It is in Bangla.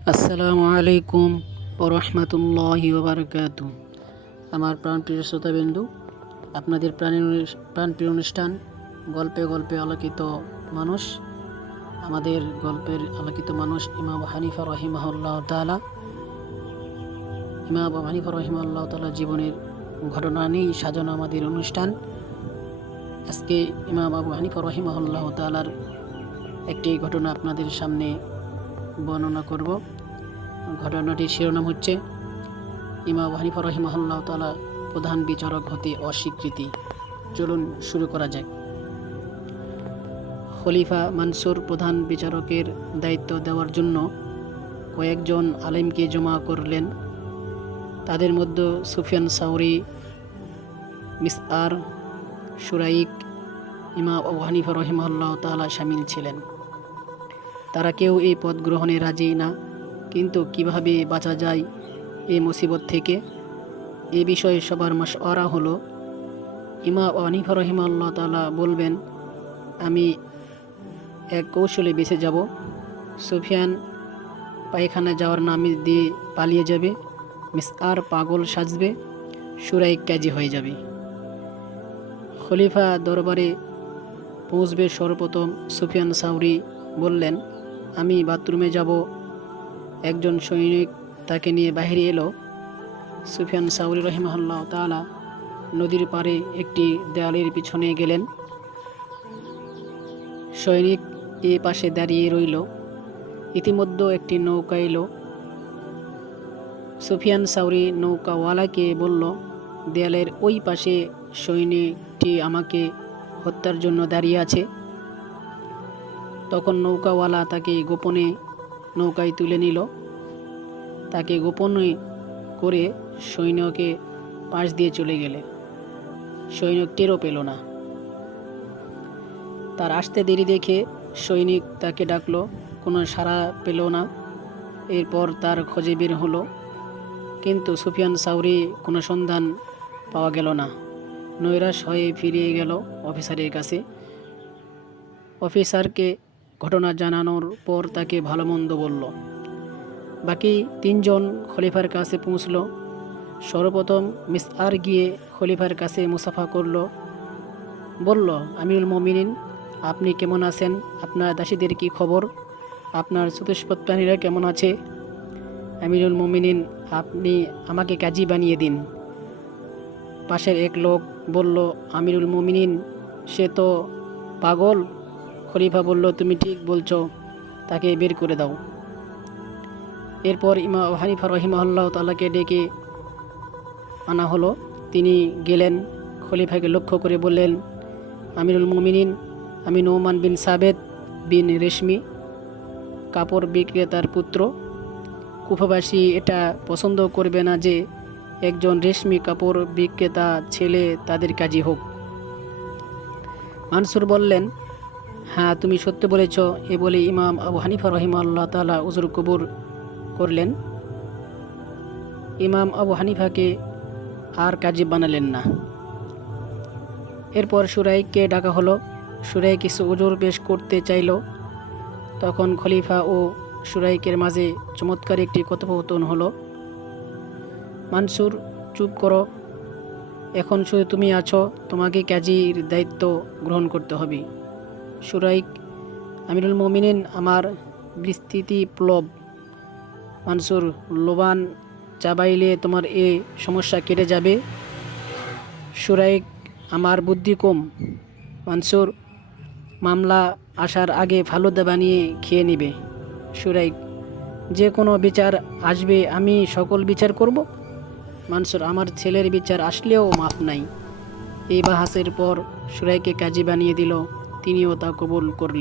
আসসালামু আলাইকুম ওরহমতুল্লাহি ওবারকাতু। আমার প্রাণপ্রিয় শ্রোতাবিন্দু, আপনাদের প্রাণপ্রিয় অনুষ্ঠান গল্পে গল্পে আলোকিত মানুষ, আমাদের গল্পের আলোকিত মানুষ ইমাম আবু হানিফা রহিমাহুল্লাহ তাআলা জীবনের ঘটনা নিয়ে সাজানো আমাদের অনুষ্ঠান। আজকে ইমাম আবু হানিফা রহিমাহুল্লাহ তাআলার একটি ঘটনা আপনাদের সামনে বর্ণনা করব। ঘটনাটির শিরোনাম হচ্ছে ইমাম আবু হানিফা রহিমাহুল্লাহ তাআলা প্রধান বিচারক হতে অস্বীকৃতি। চলুন শুরু করা যাক। খলিফা মানসুর প্রধান বিচারকের দায়িত্ব দেওয়ার জন্য কয়েকজন আলেমকে জমা করলেন। তাদের মধ্যে সুফিয়ান সাউরি, মিসআর, শুরাইক, ইমাম আবু হানিফা রহিমাহুল্লাহ তাআলা শামিল ছিলেন। তারা কেউ এই পদ গ্রহণে রাজি না, কিন্তু কিভাবে বাঁচা যায় এই মুসিবত থেকে, এ বিষয়ে সবার মাশওয়ারা হলো। ইমাম আবু হানিফা রহিমাহুল্লাহ তাআলা বলবেন, আমি এক কৌশলে বেঁচে যাব। সুফিয়ান পায়খানা যাওয়ার নাম দিয়ে পালিয়ে যাবে, মিসআর পাগল সাজবে, শুরাইক কাজী হয়ে যাবে। খলিফা দরবারে পৌঁছবে সর্বপ্রথম সুফিয়ান সাউরি বললেন, আমি বাথরুমে যাব। একজন সৈনিক তাকে নিয়ে বাহিরে এলো। সুফিয়ান সাউরি রহিমাহুল্লাহ তাআলা নদীর পাড়ে একটি দেয়ালের পিছনে গেলেন। সৈনিক এ পাশে দাঁড়িয়ে রইল। ইতিমধ্যে একটি নৌকা এলো। সুফিয়ান সাউরি নৌকাওয়ালাকে বলল, দেয়ালের ওই পাশে সৈনিকটি আমাকে হত্যার জন্য দাঁড়িয়ে আছে। তখন নৌকাওয়ালা তাকে গোপনে নৌকায় তুলে নিল। তাকে গোপনে করে সৈন্যকে পাশ দিয়ে চলে গেলে সৈনিক টেরও পেল না। তার আসতে দেরি দেখে সৈনিক তাকে ডাকলো, কোনো সাড়া পেল না। এরপর তার খোঁজে বের হলো, কিন্তু সুফিয়ান সাউরি কোনো সন্ধান পাওয়া গেল না। নৈরাশ হয়ে ফিরে গেল অফিসারের কাছে। অফিসারকে ঘটনা জানানোর পর তাকে ভালো মন্দ বলল। বাকি তিনজন খলিফার কাছে পৌঁছল। সর্বপ্রথম মিসআর গিয়ে খলিফার কাছে মুসাফা করল। বলল, আমিরুল মুমিনিন, আপনি কেমন আছেন? আপনার দাসীদের কি খবর? আপনার চতুষ্পদ প্রাণীরা কেমন আছে? আমিরুল মুমিনিন, আপনি আমাকে কাজী বানিয়ে দিন। পাশের এক লোক বলল, আমিরুল মুমিনিন, সে তো পাগল। খলিফা বলল, তুমি ঠিক বলছো, তাকে বের করে দাও। এরপর ইমাম আবু হানিফা রহিমাহুল্লাহ তাআলাকে ডেকে আনা হলো। তিনি গেলেন, খলিফাকে লক্ষ্য করে বললেন, আমিরুল মুমিনিন, আমি নোমান বিন সাবেত বিন রেশমি, কাপড় বিক্রেতার পুত্র। কুফাবাসী এটা পছন্দ করবে না যে একজন রেশমি কাপড় বিক্রেতা ছেলে তাদের কাজী হোক। মানসুর বললেন, হ্যাঁ, তুমি সত্য বলেছ। এ বলে ইমাম আবু হানিফা রহিমাহুল্লাহ তাআলা উযর কবুল করলেন। ইমাম আবু হানিফাকে আর কাজী বানালেন না। এরপর শুরাইককে ডাকা হলো। শুরাইক কিছু উযর পেশ করতে চাইল। তখন খলিফা ও শুরাইকের মাঝে চমৎকার একটি কথোপকথন হলো। মানসুর, চুপ করো, এখন শুধু তুমি আছো, তোমাকে কাজীর দায়িত্ব গ্রহণ করতে হবে। শুরাইক, আমিরুল মুমিনিন, আমার বিস্তৃতি প্লব। মানসুর, লোবান চাবাইলে তোমার এ সমস্যা কেটে যাবে। শুরাইক, আমার বুদ্ধি কম। মানসুর, মামলা আসার আগে ফালুদা বানিয়ে খেয়ে নিবে। শুরাইক, যে কোনো বিচার আসবে আমি সকল বিচার করব। মানসুর, আমার ছেলের বিচার আসলেও মাফ নাই। এই বাহাসের পর শুরাইককে কাজী বানিয়ে দিল। তিনিও তা কবুল করলেন।